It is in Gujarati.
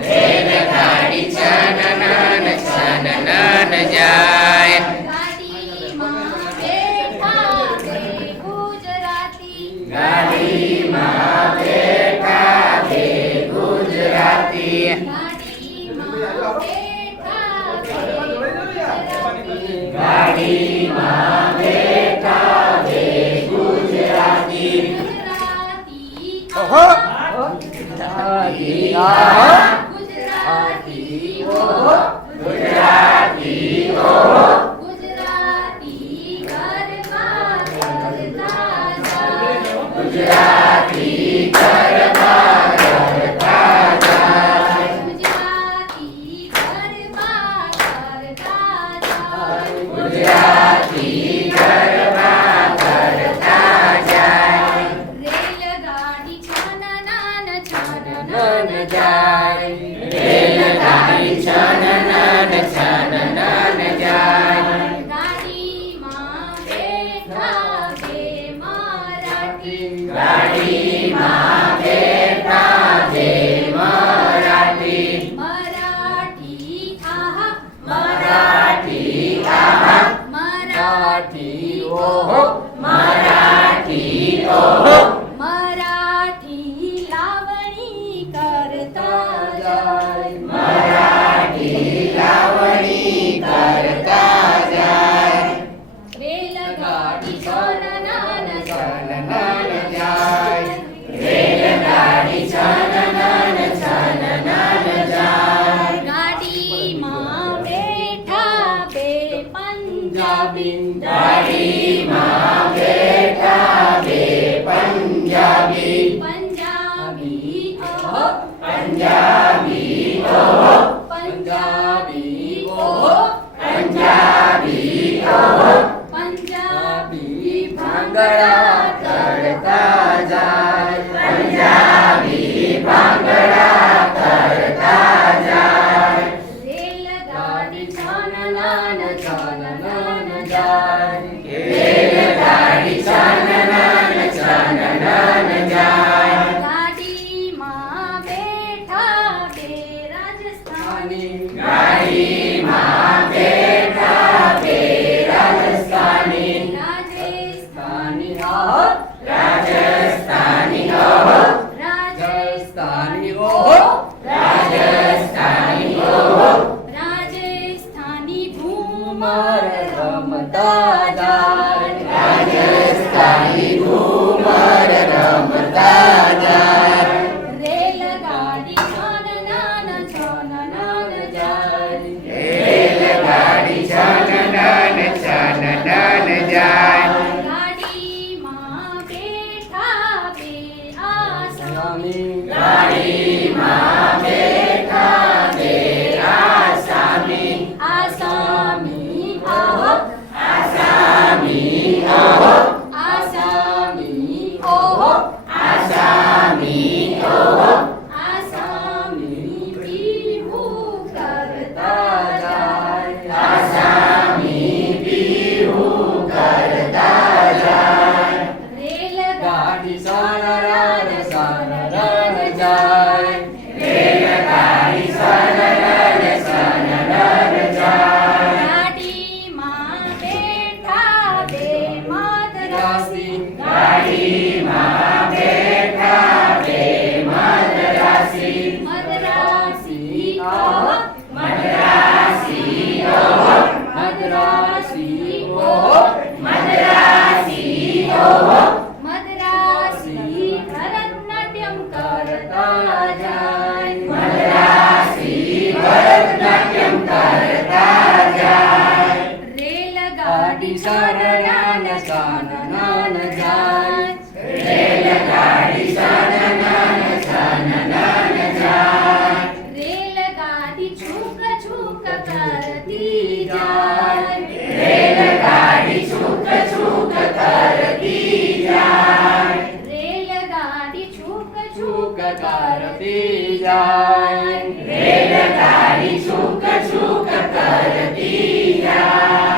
રેલગાડી છનનન છનનન જાય ગાડીમાં બેઠા બે ગુજરાતી ગાડીમાં બેઠા બે ગુજરાતી ઓહો ગુજરાતી ઓહો ગુજરાતી ઓહો ગુજરાતી ઘરમાં કરતા જાય ગુજરાતી ઘરમાં કરતા જાય ગુજરાતી ઘરમાં કરતા જાય ગુજરાતી ઘરમાં કરતા જાય રેલગાડી છનનન છનનન જાય રેલગાડી છનનન છનનન જાય ગાડીમાં બેઠા બે મરાઠી ગાડીમાં બેઠા બે મરાઠી મરાઠી આહા મરાઠી આહા મરાઠી ઓહો મરાઠી ઓહો મરાઠી લાવણી કરતા જાય મરાઠી લાવણી કરતા જાય રેલગાડી છનનન છનનન જાય રેલગાડી છનનન છનનન જાય ગાડીમાં બેઠા બે પંજાબી ગાડીમાં બેઠા બે પંજાબી પંજાબી ઓહો પંજાબી ઓહો પંજાબી ઓહો પંજાબી ઓહો પંજાબી ભાંગડા કરતા જાય પંજાબી ભાંગડા કરતા જાય રેલગાડી છનનન છનનન જાય રેલગાડી છનનન છનનન જાય ગાડીમાં બેઠા બે રાજસ્થાની ગાડીમાં બેઠા બે રાજસ્થાની રાજસ્થાની ઓહો રાજસ્થાની ઓહો રાજસ્થાની ઓહો રાજસ્થાની ઓહો રાજસ્થાની ઘૂમર રમતા જાય રાજસ્થાની ઘૂમર રમતા જાય રેલગાડી છનનન છનનન જાય રેલગાડી છનનન છનનન જાય ગાડીમાં બેઠા બે આસામી ગાડીમાં બેઠા બે આસામી આસામી ઓહો આસામી ઓહો આસામી ઓહો આસામી ઓહો આસામી પીહુ કરતા જાય આસામી પીહુ કરતા જાય રેલગાડી સરરન સરરન જાય રેલગાડી સરરન સરરન જાય ગાડીમાં બેઠા બે મદ્રાસી ગાડીમાં બેઠા બે મદ્રાસી મદ્રાસી ઓહો મદ્રાસી ઓહો મદ્રાસી ઓહો મદ્રાસી ઓહો મદ્રાસી ભરતનાટ્યમ કરતા જાય મદ્રાસી ભરતનાટ્યમ કરતા જાય રેલગાડી સરનન છનનન જાય રેલગાડી છનનન છનનન જાય રેલગાડી છૂક છૂક કરતી જાય રેલગાડી છૂક છૂક કરતી જાય રેલગાડી છૂક છૂક કરતી જાય રેલગાડી છૂક છૂક કરતી જાય